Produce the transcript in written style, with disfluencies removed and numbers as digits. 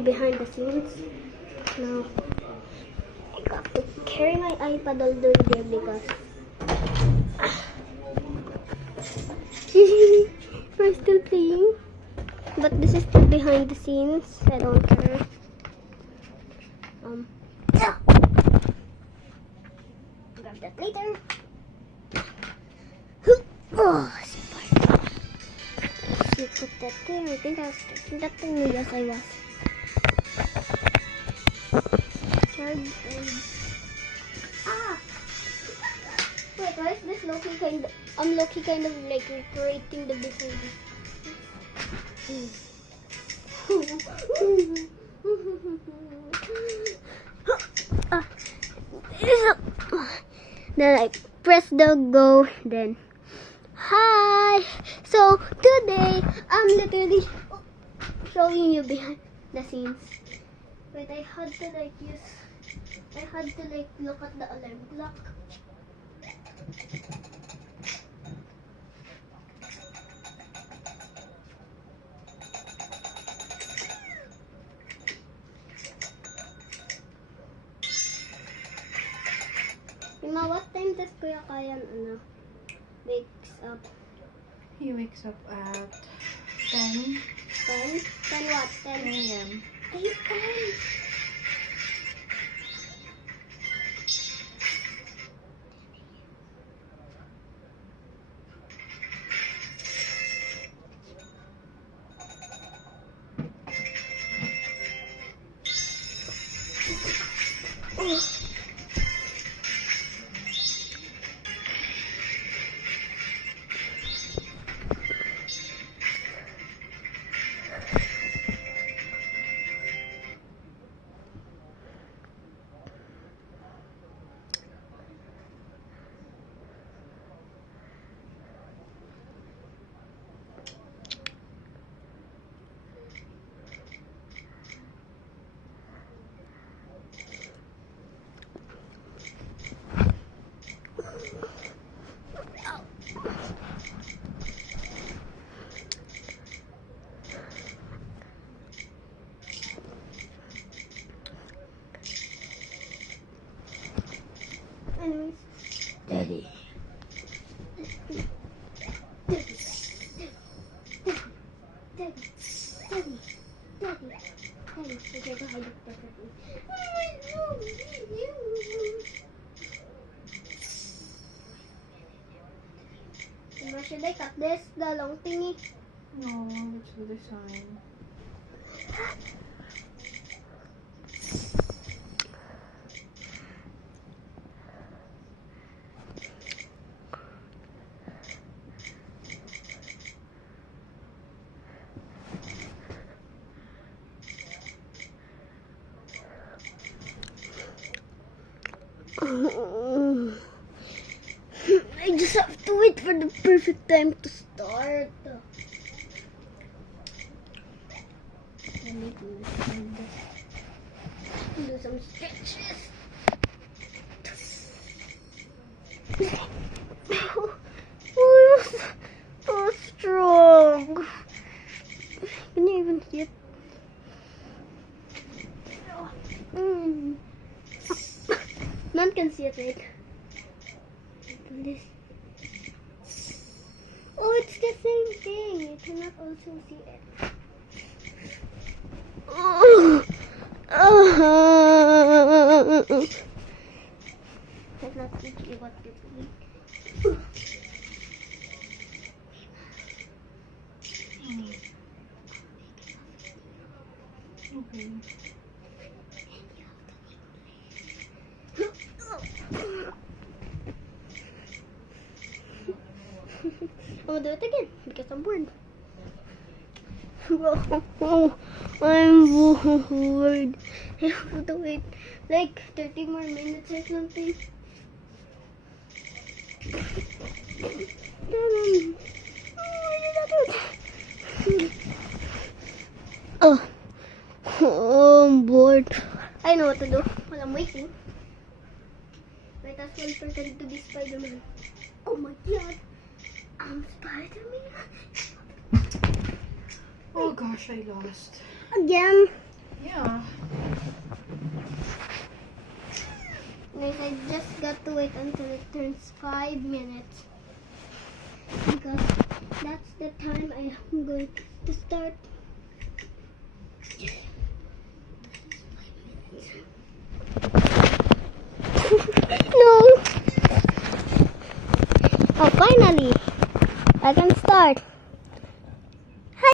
behind the scenes. Now, I got to carry my iPad all the way there because we're still playing. But this is still behind the scenes. I don't care. Yeah. Grab that later. Oh, spider. You put that there. I think I was taking that thing. Yes, I was. Charge and... Ah! Wait, why is this Loki kind of... I'm Loki kind of like recreating the behind. Then I press the go, then hi. So today I'm literally showing you behind the scenes. Wait, I had to look at the alarm clock. Ima, what time does Kuya Kayan wakes up? He wakes up at 10. 10? 10 what? 10 a.m. 8 times. Anyways, Daddy. Okay, go hide it perfectly. Should I cut this, the long thingy? No, it's the design. I just have to wait for the perfect time to start. Let me do some stretches. Oh, so strong. Can you even see it? None can see it, right? This. Oh, it's the same thing. You cannot also see it. Let's not teach you what to do. Okay. I'm gonna do it again because I'm bored. I'm bored. I have to wait like 30 more minutes or something. Oh, I'm bored. I know what to do while I'm waiting. Wait, that's one pretend to be Spider-Man. Oh my god, I'm Spider-Man. Oh gosh, I lost. Again? Yeah, until it turns 5 minutes. Because that's the time I am going to start. No! Oh, finally! I can start.